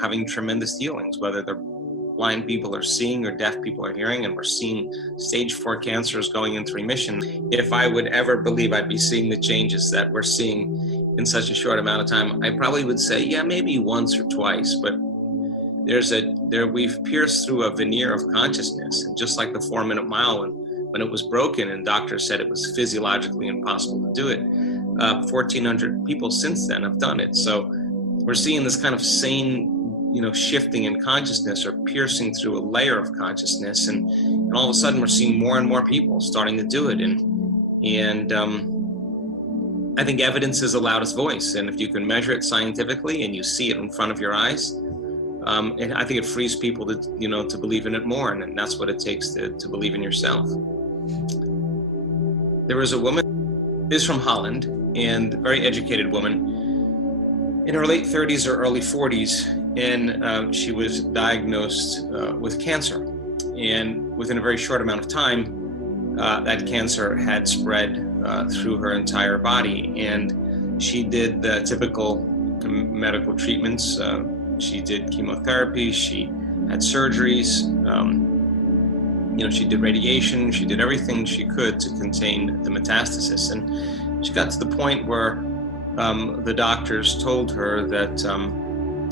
having tremendous healings, whether they're blind people are seeing or deaf people are hearing, and we're seeing stage 4 cancers going into remission. If I would ever believe I'd be seeing the changes that we're seeing in such a short amount of time, I probably would say, yeah, maybe once or twice, but we've pierced through a veneer of consciousness. And just like the 4-minute mile, when it was broken and doctors said it was physiologically impossible to do it, 1,400 people since then have done it. So we're seeing this kind of sane, shifting in consciousness, or piercing through a layer of consciousness, and all of a sudden we're seeing more and more people starting to do it. And I think evidence is the loudest voice, and if you can measure it scientifically and you see it in front of your eyes, and I think it frees people to believe in it more, and that's what it takes to believe in yourself. There was a woman, is from Holland, and a very educated woman, in her late 30s or early 40s, and she was diagnosed with cancer. And within a very short amount of time, that cancer had spread through her entire body. And she did the typical medical treatments. She did chemotherapy, she had surgeries, she did radiation, she did everything she could to contain the metastasis. And she got to the point where the doctors told her that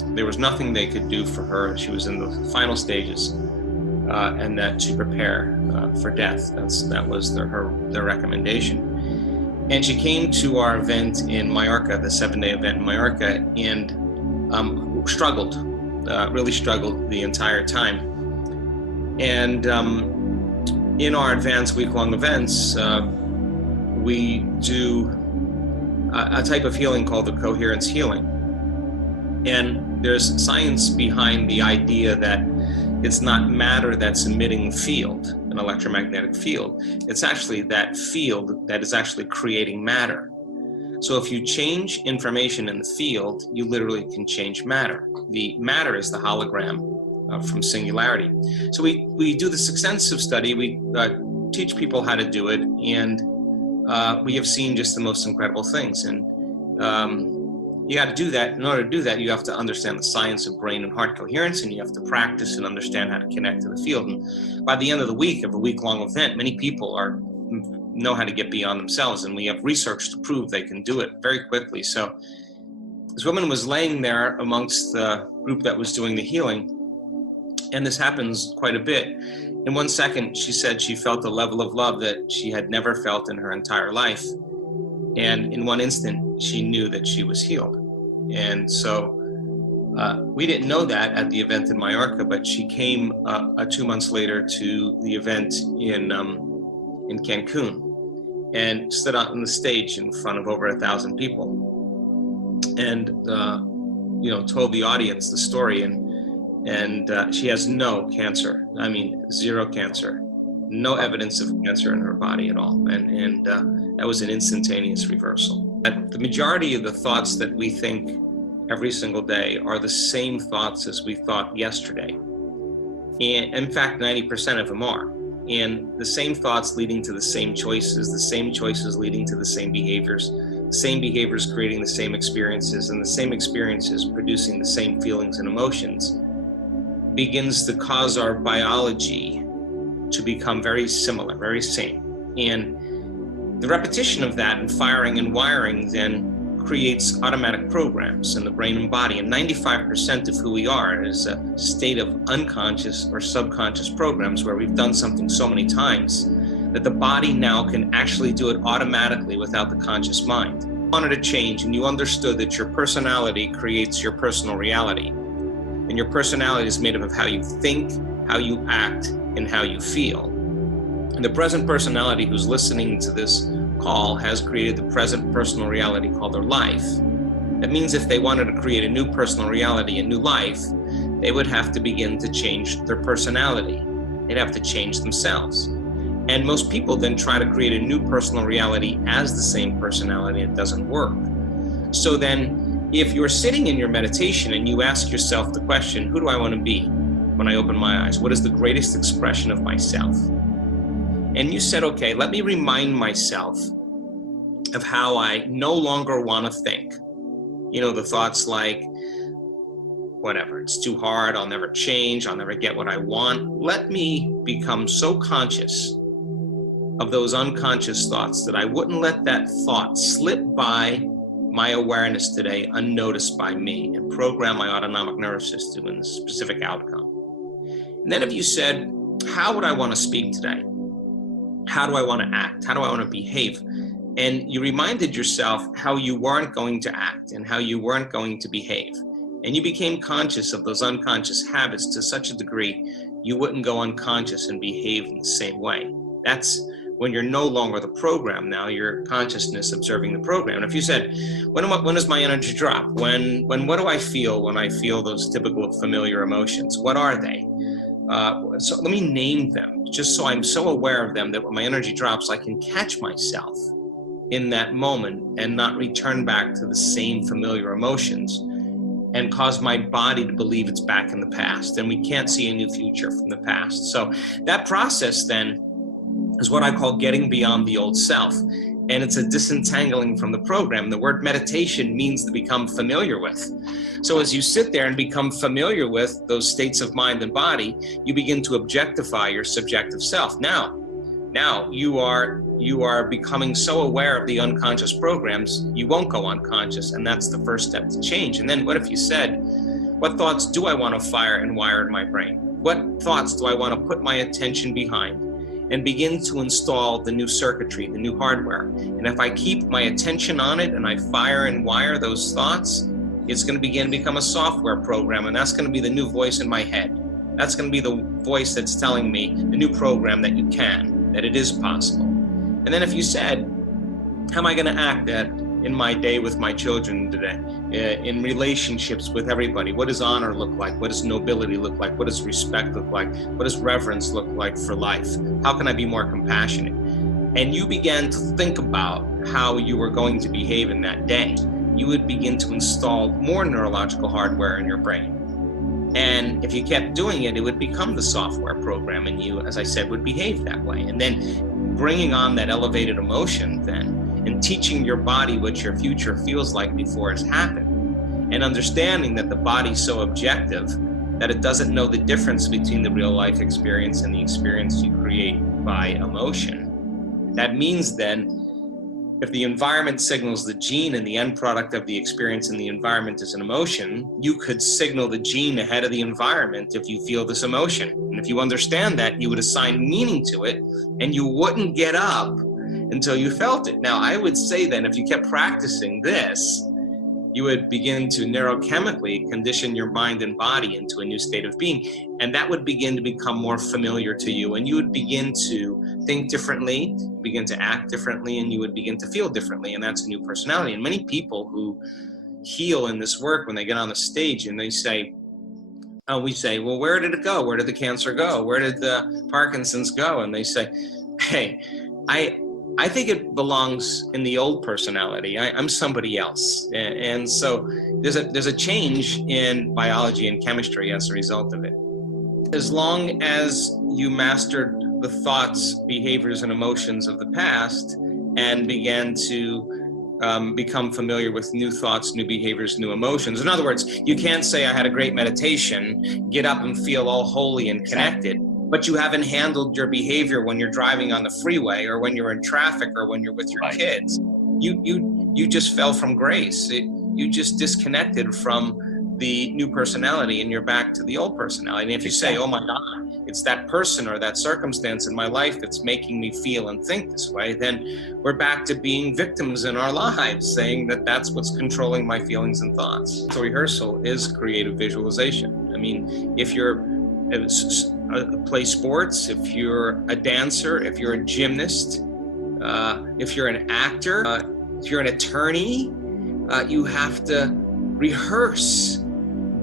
there was nothing they could do for her. She was in the final stages, and that to prepare for death. That was their recommendation. And she came to our event in Mallorca, the 7-day event in Mallorca, and struggled, really struggled the entire time. And in our advanced week-long events, we do a type of healing called the Coherence healing. And there's science behind the idea that it's not matter that's emitting field, an electromagnetic field. It's actually that field that is actually creating matter. So if you change information in the field, you literally can change matter. The matter is the hologram from singularity. So we do this extensive study. We teach people how to do it, and we have seen just the most incredible things. And you got to do that. In order to do that, you have to understand the science of brain and heart coherence, and you have to practice and understand how to connect to the field. And by the end of the week, of a week-long event, many people know how to get beyond themselves, and we have research to prove they can do it very quickly. So this woman was laying there amongst the group that was doing the healing, and this happens quite a bit. In 1 second, she said she felt a level of love that she had never felt in her entire life. And in one instant, she knew that she was healed. And so we didn't know that at the event in Mallorca, but she came 2 months later to the event in Cancun, and stood out on the stage in front of over 1,000 people, and told the audience the story. And she has no cancer. I mean, zero cancer, no evidence of cancer in her body at all. And that was an instantaneous reversal. But the majority of the thoughts that we think every single day are the same thoughts as we thought yesterday. And in fact, 90% of them are. And the same thoughts leading to the same choices leading to the same behaviors creating the same experiences, and the same experiences producing the same feelings and emotions, begins to cause our biology to become very similar, very same. And the repetition of that and firing and wiring then creates automatic programs in the brain and body. And 95% of who we are is a state of unconscious or subconscious programs where we've done something so many times that the body now can actually do it automatically without the conscious mind. If you wanted to change and you understood that your personality creates your personal reality, and your personality is made up of how you think, how you act, and how you feel. And the present personality who's listening to this call has created the present personal reality called their life. That means if they wanted to create a new personal reality, a new life, they would have to begin to change their personality. They'd have to change themselves. And most people then try to create a new personal reality as the same personality. It doesn't work. So then, if you're sitting in your meditation and you ask yourself the question, who do I want to be when I open my eyes? What is the greatest expression of myself? And you said, okay, let me remind myself of how I no longer want to think. The thoughts like, whatever, it's too hard, I'll never change, I'll never get what I want. Let me become so conscious of those unconscious thoughts that I wouldn't let that thought slip by my awareness today unnoticed by me and program my autonomic nervous system in a specific outcome. And then if you said, how would I want to speak today? How do I want to act? How do I want to behave? And you reminded yourself how you weren't going to act and how you weren't going to behave. And you became conscious of those unconscious habits to such a degree you wouldn't go unconscious and behave in the same way. That's when you're no longer the program. Now your consciousness observing the program. And if you said, when does my energy drop? When what do I feel when I feel those typical familiar emotions? What are they? So let me name them, just so I'm so aware of them that when my energy drops, I can catch myself in that moment and not return back to the same familiar emotions and cause my body to believe it's back in the past. And we can't see a new future from the past. So that process then is what I call getting beyond the old self. And it's a disentangling from the program. The word meditation means to become familiar with. So as you sit there and become familiar with those states of mind and body, you begin to objectify your subjective self. Now you are becoming so aware of the unconscious programs, you won't go unconscious. And that's the first step to change. And then what if you said, what thoughts do I want to fire and wire in my brain? What thoughts do I want to put my attention behind? And begin to install the new circuitry, the new hardware. And if I keep my attention on it and I fire and wire those thoughts, it's going to begin to become a software program. And that's going to be the new voice in my head. That's going to be the voice that's telling me, the new program, that you can, that it is possible. And then if you said, how am I going to act in my day with my children today, in relationships with everybody? What does honor look like? What does nobility look like? What does respect look like? What does reverence look like for life? How can I be more compassionate? And you began to think about how you were going to behave in that day. You would begin to install more neurological hardware in your brain. And if you kept doing it, it would become the software program, and you, as I said, would behave that way. And then bringing on that elevated emotion then, and teaching your body what your future feels like before it's happened, and understanding that the body's so objective that it doesn't know the difference between the real life experience and the experience you create by emotion. That means then, if the environment signals the gene and the end product of the experience in the environment is an emotion, you could signal the gene ahead of the environment if you feel this emotion. And if you understand that, you would assign meaning to it, and you wouldn't get up until you felt it. Now, I would say then, if you kept practicing this, you would begin to neurochemically condition your mind and body into a new state of being. And that would begin to become more familiar to you. And you would begin to think differently, begin to act differently, and you would begin to feel differently. And that's a new personality. And many people who heal in this work, when they get on the stage and they say, we say, well, where did it go? Where did the cancer go? Where did the Parkinson's go? And they say, hey, I think it belongs in the old personality. I'm somebody else. And so there's a change in biology and chemistry as a result of it. As long as you mastered the thoughts, behaviors, and emotions of the past and began to become familiar with new thoughts, new behaviors, new emotions. In other words, you can't say I had a great meditation, get up and feel all holy and connected, but you haven't handled your behavior when you're driving on the freeway or when you're in traffic or when you're with your kids. You just fell from grace. You just disconnected from the new personality and you're back to the old personality. And if you say, oh my God, it's that person or that circumstance in my life that's making me feel and think this way, then we're back to being victims in our lives, saying that that's what's controlling my feelings and thoughts. So rehearsal is creative visualization. I mean, if you're play sports, if you're a dancer, if you're a gymnast, if you're an actor, if you're an attorney, you have to rehearse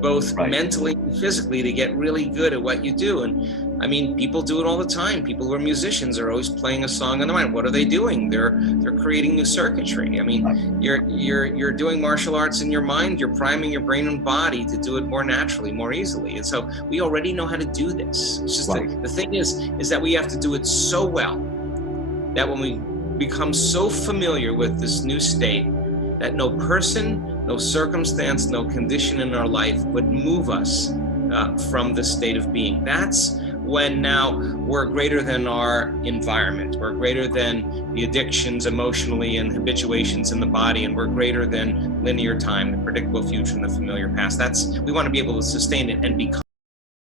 both mentally and physically to get really good at what you do. And I mean, people do it all the time. People who are musicians are always playing a song on their mind. What are they doing? They're creating new circuitry. I mean, you're doing martial arts in your mind. You're priming your brain and body to do it more naturally, more easily. And so we already know how to do this. It's just the thing is that we have to do it so well that when we become so familiar with this new state, that no person, no circumstance, no condition in our life would move us from the state of being. That's when now we're greater than our environment. We're greater than the addictions emotionally and habituations in the body, and we're greater than linear time, the predictable future and the familiar past. We want to be able to sustain it and become